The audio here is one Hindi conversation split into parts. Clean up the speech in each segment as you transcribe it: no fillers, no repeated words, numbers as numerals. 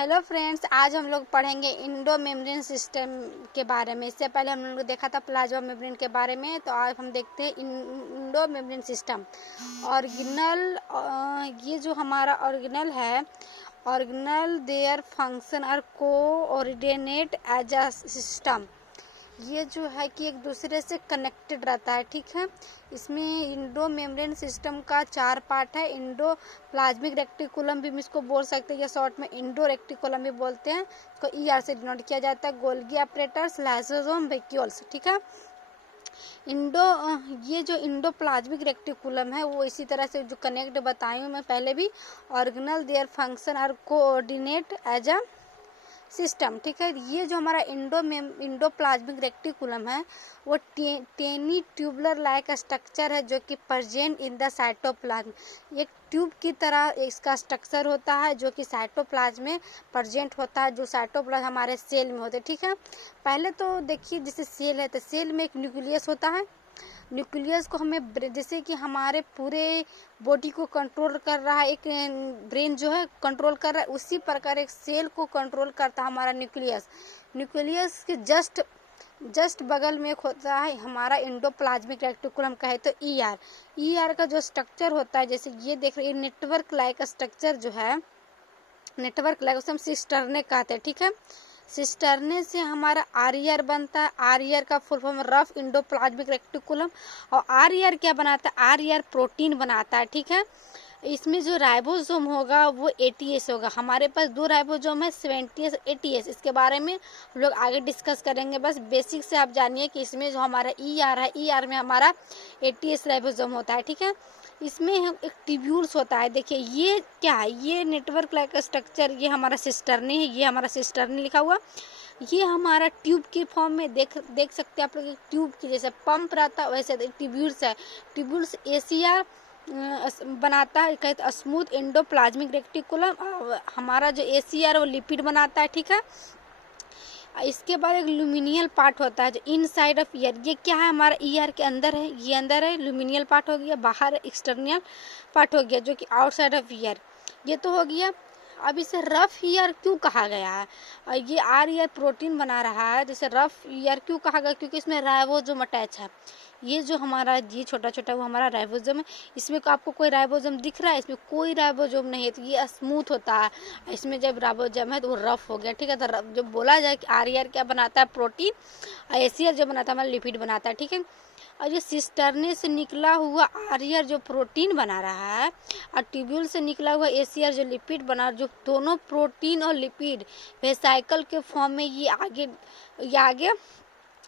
हेलो फ्रेंड्स, आज हम लोग पढ़ेंगे इंडो मेम्ब्रेन सिस्टम के बारे में। इससे पहले हम लोग देखा था प्लाज्मा मेम्ब्रेन के बारे में, तो आज हम देखते हैं इंडो मेम्ब्रेन सिस्टम। ऑर्गेनल, ये जो हमारा ऑर्गेनल है, organelle their function are coordinate as a system. ये जो है कि एक दूसरे से कनेक्टेड रहता है, ठीक है। इसमें इंडो मेम्ब्रेन सिस्टम का 4 पार्ट है। इंडो प्लाज्मिक रेक्टिकुलम भी हम इसको बोल सकते हैं, या शॉर्ट में इंडो रेक्टिकुलम भी बोलते हैं। इसको ER से डिनोट किया जाता है। गोल्गी अपरेटस, लाइसोसोम, वैक्यूल्स, ठीक है। ये जो इंडो प्लाज्मिक रेक्टिकुलम है वो इसी तरह से जो कनेक्ट बताई हूँ मैं पहले भी। Organelle their function are coordinate as a system, ठीक है। ये जो हमारा इंडो प्लाज्मिक रेक्टिकुलम है वो टेनी ट्यूबुलर लाइक स्ट्रक्चर है, जो कि प्रेजेंट इन द साइटोप्लाज्म। एक ट्यूब की तरह इसका स्ट्रक्चर होता है जो कि साइटोप्लाज्म में प्रेजेंट होता है, जो साइटोप्लाज्म हमारे सेल में होते हैं, ठीक है। पहले तो देखिए, जैसे सेल है तो सेल में एक न्यूक्लियस होता है। न्यूक्लियस को हमें जैसे कि हमारे पूरे बॉडी को कंट्रोल कर रहा है, एक ब्रेन जो है कंट्रोल कर रहा है, उसी प्रकार एक सेल को कंट्रोल करता है हमारा न्यूक्लियस। न्यूक्लियस के जस्ट बगल में एक होता है हमारा इंडोप्लाज्मिक रेक्टिकुलम का है तो ER का जो स्ट्रक्चर होता है, जैसे ये देख रहे हैं, नेटवर्क लाइक स्ट्रक्चर जो है, नेटवर्क लाइक उसे हम सिस्टर्ने कहते हैं, ठीक है। सिस्टर्ने से हमारा RER बनता है। RER का full form rough endoplasmic reticulum. और RER क्या बनाता है? RER प्रोटीन बनाता है, ठीक है। इसमें जो राइबोसोम होगा वो ATS होगा। हमारे पास 2 राइबोसोम है, 70S, ATS। इसके बारे में हम लोग आगे डिस्कस करेंगे। बस बेसिक से आप जानिए कि इसमें जो हमारा ER है, ER में हमारा ATS राइबोसोम होता है, ठीक है। इसमें एक ट्यूब्यूल्स होता है। देखिए ये क्या है, ये नेटवर्क लाइक स्ट्रक्चर, ये हमारा सिस्टर्नी है, ये हमारा सिस्टर्नी लिखा हुआ। ये हमारा ट्यूब के फॉर्म में देख सकते हैं आप लोग। एक ट्यूब की जैसे पंप रहता है वैसे ट्यूब्यूल्स है। ट्यूब्यूल्स ACR बनाता है, कहते स्मूथ इंडोप्लाज्मिक रेक्टिकुलम। हमारा जो ACR वो लिपिड बनाता है, ठीक है। इसके बाद एक लुमिनियल पार्ट होता है जो इनसाइड ऑफ ईयर। ये क्या है? हमारा ER के अंदर है, ये अंदर है, लुमिनियल पार्ट हो गया। बाहर एक्सटर्नल पार्ट हो गया जो कि आउटसाइड ऑफ ईयर। ये तो हो गया। अब इसे रफ ER क्यों कहा गया है? ये RER प्रोटीन बना रहा है, जैसे रफ ER क्यों कहा गया? क्योंकि इसमें राइबोसोम अटैच है। ये जो हमारा ये छोटा छोटा वो हमारा राइबोसोम है। इसमें आपको कोई राइबोसोम दिख रहा है? इसमें कोई राइबोसोम नहीं है, तो ये स्मूथ होता है। इसमें जब राइबोसोम है तो वो रफ हो गया, ठीक है। तो जो बोला जाए कि RER क्या बनाता है? प्रोटीन। और ACR जो बनाता है हमारा लिपिड बनाता है, ठीक है। और ये सिस्टर्ने से निकला हुआ RER जो प्रोटीन बना रहा है, और ट्यूब्यूल से निकला हुआ ACR जो लिपिड बना, जो दोनों प्रोटीन और लिपिड वेसाइकल के फॉर्म में ये आगे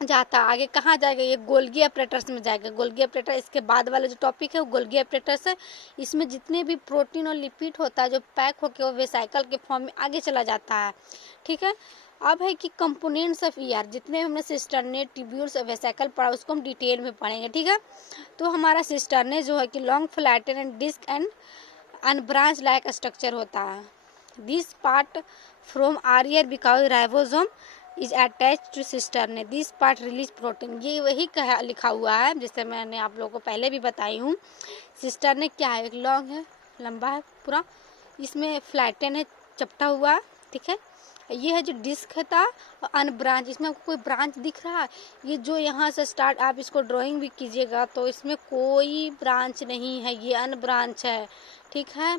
जाता है। आगे कहाँ जाएगा? ये गोल्गी अपरेटर्स में जाएगा। गोल्गी अपरेटर इसके बाद वाला जो टॉपिक है वो गोल्गी अपरेटर्स है। इसमें जितने भी प्रोटीन और लिपिड होता है जो पैक होकर वो वेसाइकल के फॉर्म में आगे चला जाता है, ठीक है। अब है कि कंपोनेंट्स ऑफ ER, जितने हमने सिस्टर्ने, ट्यूब्यूल्स और वेसाइकल पढ़ा उसको हम डिटेल में पढ़ेंगे, ठीक है। तो हमारा सिस्टर्ने जो है कि long flatten and disc and unbranch like structure होता है। This part from RER because ribosome is attach to cisternae. This part release protein. ये वही लिखा हुआ है जिससे मैंने आप लोगों को पहले भी बताई हूँ। सिस्टर्ने क्या है? एक लॉन्ग है, लंबा है पूरा। इसमें फ्लैटेन है, चपटा हुआ है, ठीक है। ये है जो डिस्क है था, अनब्रांच। इसमें आपको कोई ब्रांच दिख रहा है? ये जो यहाँ से स्टार्ट, आप इसको ड्राइंग भी कीजिएगा तो इसमें कोई ब्रांच नहीं है, ये अनब्रांच है, ठीक है।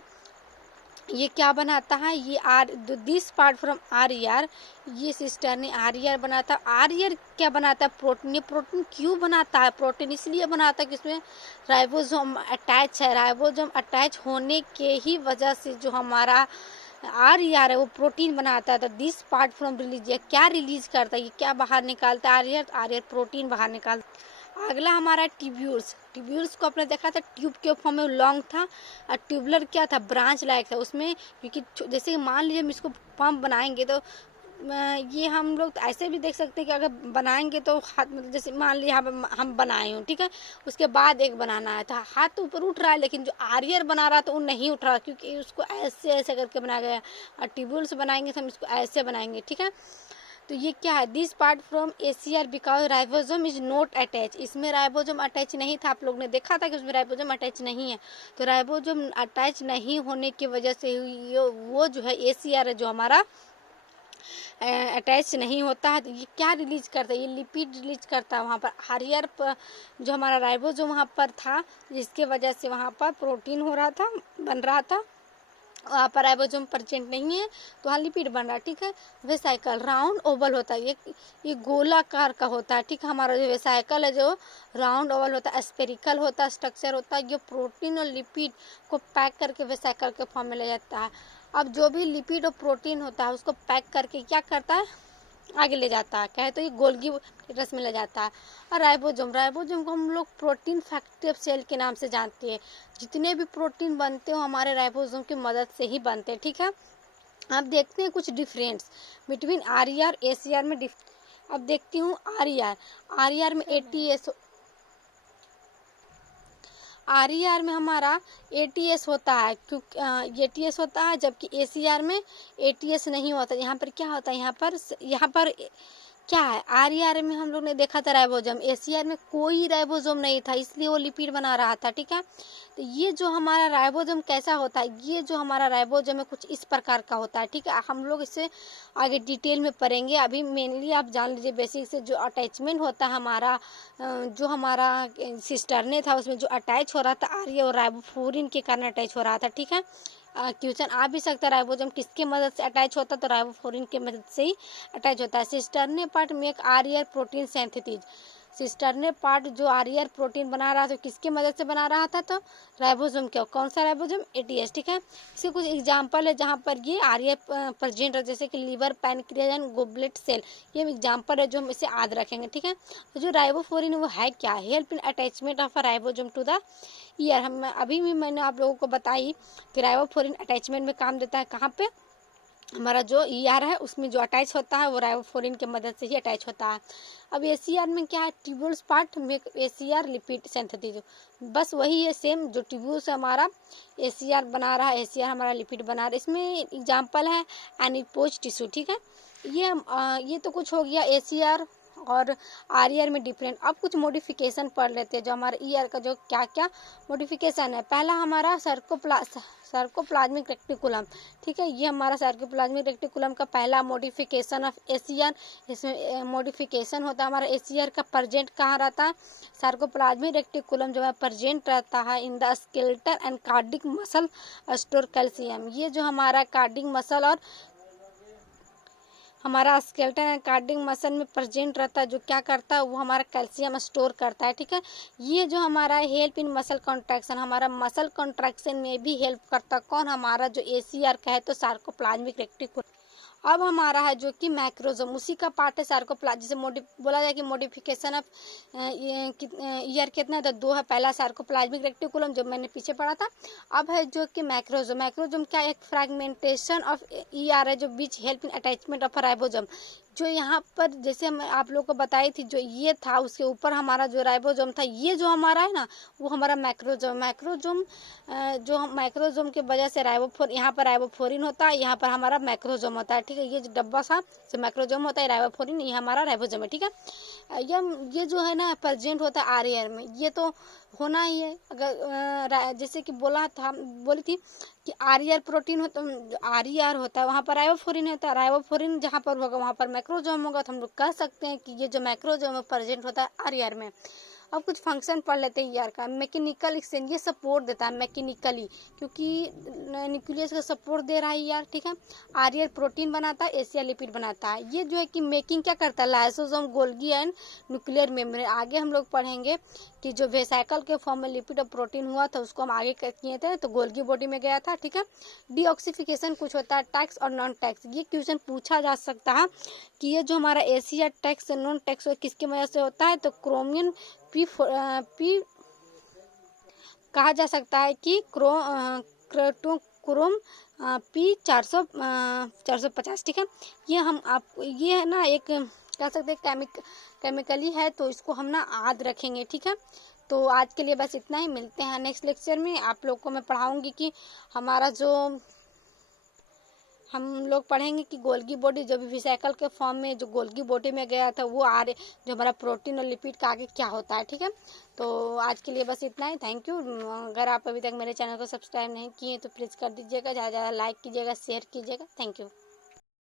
ये क्या बनाता है? ये दिस पार्ट फ्रॉम RER, ये सिस्टर ने RER बनाता है। RER क्या बनाता है? प्रोटीन। ये प्रोटीन क्यों बनाता है? प्रोटीन इसलिए बनाता है कि इसमें राइबोसोम अटैच है। राइबोसोम अटैच होने के ही वजह से जो हमारा RER है वो प्रोटीन बनाता है। तो दिस पार्ट फ्रॉम रिलीज, क्या रिलीज करता है? ये क्या बाहर निकालता है? RER प्रोटीन बाहर निकालता है। अगला हमारा ट्यूब्यूल्स। ट्यूब्यूल्स को आपने देखा था, ट्यूब के फॉर्म में लॉन्ग था, और ट्यूबुलर क्या था? ब्रांच लायक था। उसमें क्योंकि जैसे मान लीजिए हम इसको पंप बनाएंगे तो ये हम लोग तो ऐसे भी देख सकते हैं कि अगर बनाएंगे तो हाथ, मतलब जैसे मान लीजिए हम बनाए हूँ, ठीक है। उसके बाद एक बनाना है था, हाथ तो ऊपर उठ रहा है, लेकिन जो RER बना रहा था वो नहीं उठ रहा, क्योंकि उसको ऐसे ऐसे करके बनाया गया। और ट्यूब्यूल्स बनाएंगे तो हम इसको ऐसे बनाएंगे, ठीक है। तो ये क्या है, this part from ACR because ribosome is not attach, इसमें राइबोसोम अटैच नहीं था, आप लोग ने देखा था कि उसमें राइबोसोम अटैच नहीं है। तो राइबोसोम अटैच नहीं होने की वजह से वो जो है ACR है जो हमारा अटैच नहीं होता है। तो ये क्या रिलीज करता है, ये लिपिड रिलीज करता है वहाँ पर। हारियर जो हमारा राइबोसोम वहाँ पर था, जिसके वजह से वहाँ पर प्रोटीन हो रहा था, बन रहा था, वहाँ पर राइबोसोम प्रेजेंट नहीं है तो वहाँ लिपिड बन रहा है, ठीक है। वेसाइकल राउंड ओवल होता है, ये गोलाकार का होता है, ठीक है। हमारा जो वेसाइकल है जो राउंड ओवल होता है, स्पेरिकल होता है स्ट्रक्चर होता है, ये प्रोटीन और लिपिड को पैक करके वेसाइकल के फॉर्म में ले जाता है। अब जो भी लिपिड और प्रोटीन होता है उसको पैक करके क्या करता है, आगे ले जाता है, कहे तो ये गोल्गी रस में ले जाता है। और राइबोसोम को हम लोग प्रोटीन फैक्ट्री ऑफ सेल के नाम से जानते हैं। जितने भी प्रोटीन बनते हो हमारे राइबोसोम की मदद से ही बनते हैं, ठीक है। अब देखते हैं कुछ डिफरेंस बिटवीन RER ACR में। अब देखती हूँ RER में RER में हमारा ATS होता है, क्योंकि ATS होता है, जबकि ACR में ATS नहीं होता। यहाँ पर क्या होता है, यहाँ पर क्या है, RER में हम लोग ने देखा था राइबोसोम, ACR में कोई राइबोसोम नहीं था, इसलिए वो लिपिड बना रहा था, ठीक है। तो ये जो हमारा राइबोसोम कैसा होता है, ये जो हमारा राइबोसोम है कुछ इस प्रकार का होता है, ठीक है। हम लोग इसे आगे डिटेल में पढ़ेंगे, अभी मेनली आप जान लीजिए बेसिक से। जो अटैचमेंट होता है हमारा, जो हमारा सिस्टरने था उसमें जो अटैच हो रहा था RER और राइबोफ्लोरिन के कारण अटैच हो रहा था, ठीक है। क्वेश्चन आ भी सकता है राइबोसोम किसके मदद से अटैच होता है, तो राइबोफ्लोरिन की मदद से ही अटैच होता है। सिस्टरने पार्ट में एक RER प्रोटीन सिंथेसिस, सिस्टरने पार्ट जो RER प्रोटीन बना रहा था किसके मदद से बना रहा था, तो राइबोसोम के। कौन सा राइबोसोम, ATS, ठीक है। इसके कुछ एग्जाम्पल है जहाँ पर ये RER प्रेजेंट है, जैसे कि liver, pancreas and goblet cell, ये एग्जाम्पल है जो हम इसे याद रखेंगे, ठीक है। तो जो राइबोफ्लोरिन वो है क्या, help in attachment of a ribosome to the ER. हम अभी भी मैंने आप लोगों को बताई कि राइबोफ्लोरिन अटैचमेंट में काम देता है, कहाँ पे, हमारा जो ER है उसमें जो अटैच होता है वो राइबोफ्लोरिन की मदद से ही अटैच होता है। अब ACR में क्या है, ट्यूब्यूल्स पार्ट में ACR लिपिड सिंथेसिस, बस वही है सेम, जो ट्यूब्यूल्स हमारा ACR बना रहा है, ACR हमारा लिपिड बना रहा है। इसमें एग्जांपल है एनिपोज टिश्यू, ठीक है। ये तो कुछ हो गया ACR और RER में डिफरेंट। अब कुछ मॉडिफिकेशन पढ़ लेते हैं, जो हमारा ER का जो क्या क्या मॉडिफिकेशन है। पहला हमारा सर्कोप्लाज्मिक रेक्टिकुलम, ठीक है। ये हमारा सर्कोप्लाज्मिक रेक्टिकुलम का पहला मॉडिफिकेशन ऑफ ACR। इसमें मॉडिफिकेशन होता है हमारा ACR का प्रेजेंट कहाँ रहता है, सर्कोप्लाज्मिक रेक्टिकुलम जो है प्रेजेंट रहता है in the skeletal and cardiac muscle store calcium. ये जो हमारा कार्डिक मसल और हमारा स्केलेटन एंड कार्डिक मसल में प्रेजेंट रहता है, जो क्या करता है वो हमारा कैल्शियम स्टोर करता है, ठीक है। ये जो हमारा हेल्प इन मसल कॉन्ट्रैक्शन, हमारा मसल कॉन्ट्रैक्शन में भी हेल्प करता कौन, हमारा जो ACR का है तो सार्कोप्लाज्मिक रेक्टिकुलम। अब हमारा है जो कि मैक्रोसोम, उसी का पार्ट है सार्कोप्लाज्म, जिसे बोला जाए कि मॉडिफिकेशन ऑफ ईयर कितना है, तो 2 है। पहला सार्कोप्लाज्मिक रेक्टिकुलम जो मैंने पीछे पढ़ा था। अब है जो कि मैक्रोसोम क्या, एक फ्रैगमेंटेशन ऑफ ER है जो which help in attachment of ribosome. जो यहाँ पर जैसे हम आप लोग को बताई थी, जो ये था उसके ऊपर हमारा जो राइबोसोम था, ये जो हमारा है ना वो हमारा मैक्रोसोम जो मैक्रोसोम की वजह से यहाँ पर राइबोफ्लोरिन होता है, यहाँ पर हमारा मैक्रोसोम होता है, ठीक है। ये जो डब्बा सा जो मैक्रोसोम होता है, राइबोफ्लोरिन, ये हमारा राइबोसोम है, ठीक है। ये जो है ना प्रेजेंट होता है RER में, ये तो होना ही है। अगर जैसे कि बोली थी कि RER प्रोटीन होता RER होता है, वहाँ पर राइबोफ्लोरिन होता है, राइबोफ्लोरिन जहाँ पर होगा वहाँ पर मैक्रोसोम होगा, तो हम लोग कह सकते हैं कि ये जो मैक्रोसोम है प्रेजेंट होता है RER में। अब कुछ फंक्शन पढ़ लेते हैं ER का। मैकेनिकल एक्सचेंज, ये सपोर्ट देता है मैकेनिकली, क्योंकि न्यूक्लियस का सपोर्ट दे रहा है ER, ठीक है। RER प्रोटीन बनाता है, ACR लिपिड बनाता है। ये जो है कि मेकिंग क्या करता है, lysosome, Golgi and nuclear membrane. आगे हम लोग पढ़ेंगे कि जो वेसाइकल के फॉर्म में लिपिड और प्रोटीन हुआ था उसको हम आगे किए थे, तो गोल्गी बॉडी में गया था, ठीक है। डीऑक्सीफिकेशन कुछ होता है, टैक्स और नॉन टैक्स। ये क्वेश्चन पूछा जा सकता है कि ये जो हमारा ACR टैक्स नॉन टैक्स किसकी वजह से होता है, तो क्रोमियम पी कहा जा सकता है कि क्रोम P450, ठीक है। ये है ना एक कह सकते हैं केमिकली है, तो इसको हम ना याद रखेंगे, ठीक है। तो आज के लिए बस इतना ही, मिलते हैं नेक्स्ट लेक्चर में। आप लोग को मैं पढ़ाऊंगी कि हमारा जो हम लोग पढ़ेंगे कि गोल्गी बॉडी जो भी विसाइकल के फॉर्म में जो गोल्गी बॉडी में गया था वो जो हमारा प्रोटीन और लिपिड का आगे क्या होता है। ठीक है, तो आज के लिए बस इतना ही। Thank you. अगर आप अभी तक मेरे चैनल को सब्सक्राइब नहीं किए तो प्लीज़ कर दीजिएगा, ज़्यादा ज़्यादा लाइक कीजिएगा, शेयर कीजिएगा। Thank you.